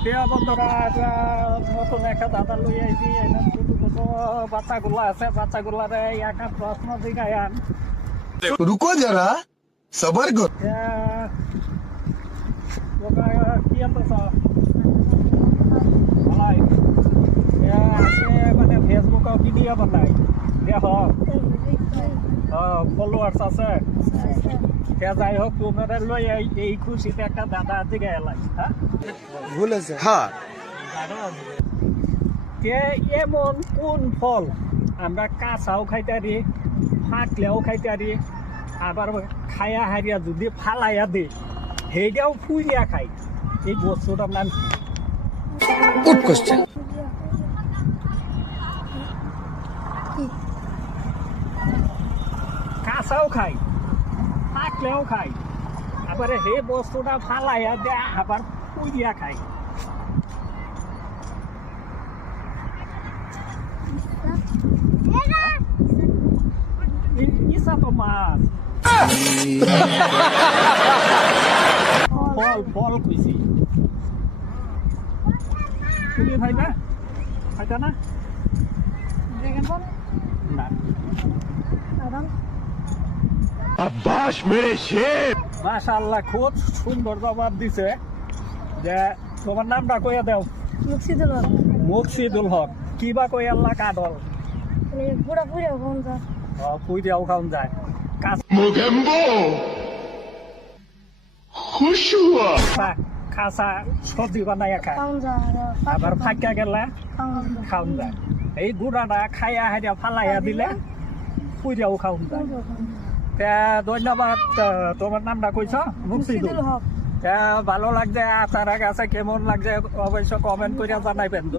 প্রিয় বন্ধুরা, নতুন একটা দাদা লই আইছি। ছোট ছোট বাচ্চাগুলো আছে, বাচ্চাগুলারে একটা প্রশ্ন জিজ্ঞাসান। रुको जरा सबर करो। কি আনতেছ? ভালাই। মানে ফেসবুকে ভিডিও বানাই, দেখ ফলোয়ার্স আছে। যাই হোক, তোমাদের লই এই খুশিতে একটা দাদা দিকে এলাই। হ্যাঁ, ভুলেছে হ্যাঁ। এমন কোন ফল আমরা কাঁচাও খাইতে পারি, ফাটলেও খাইতে পারি, আবার খাইয়া হারিয়া যদি ফালাইয়া দিই সেইটাও ফুইয়া খাই, এই বস্তুটার নাম কি? Good question. কাঁচাও খাই, ফাটলেও খাই, আবার সেই বস্তুটা ফালাইয়া দেয় আবার ফুইয়া খাই। ইসা তো মাছ। ফল ফল কইছি, তুমি খাইবা? খাইতা না? না। আব্বাস মেরে শের। মাশাআল্লাহ, খুব সুন্দর জবাব দিছে। যে তোমার নামটা কইয়া দাও। মুকসিদুল হক। মুকসিদুল হক। কি বা কই আল্লাহ কাদল? পুরা পুরা কোন যা? পুইটাও খাওন যায়। মোগেম্বো খুশ হুয়া। খাসা সবজি বানাইয়া খায়, কোন যা? আবার ফাঁকা গেলে খাওন যায়। এই গুড়াটা খাইয়া হাইয়া ফালাইয়া দিলে পুইটাও খাওন যায়। ধন্যবাদ। তোমার নামটা কইছ? মুকসিদুল হক। ভালো লাগছে, আপনার কাছে কেমন লাগছে অবশ্য কমেন্ট করে জানাইবেন।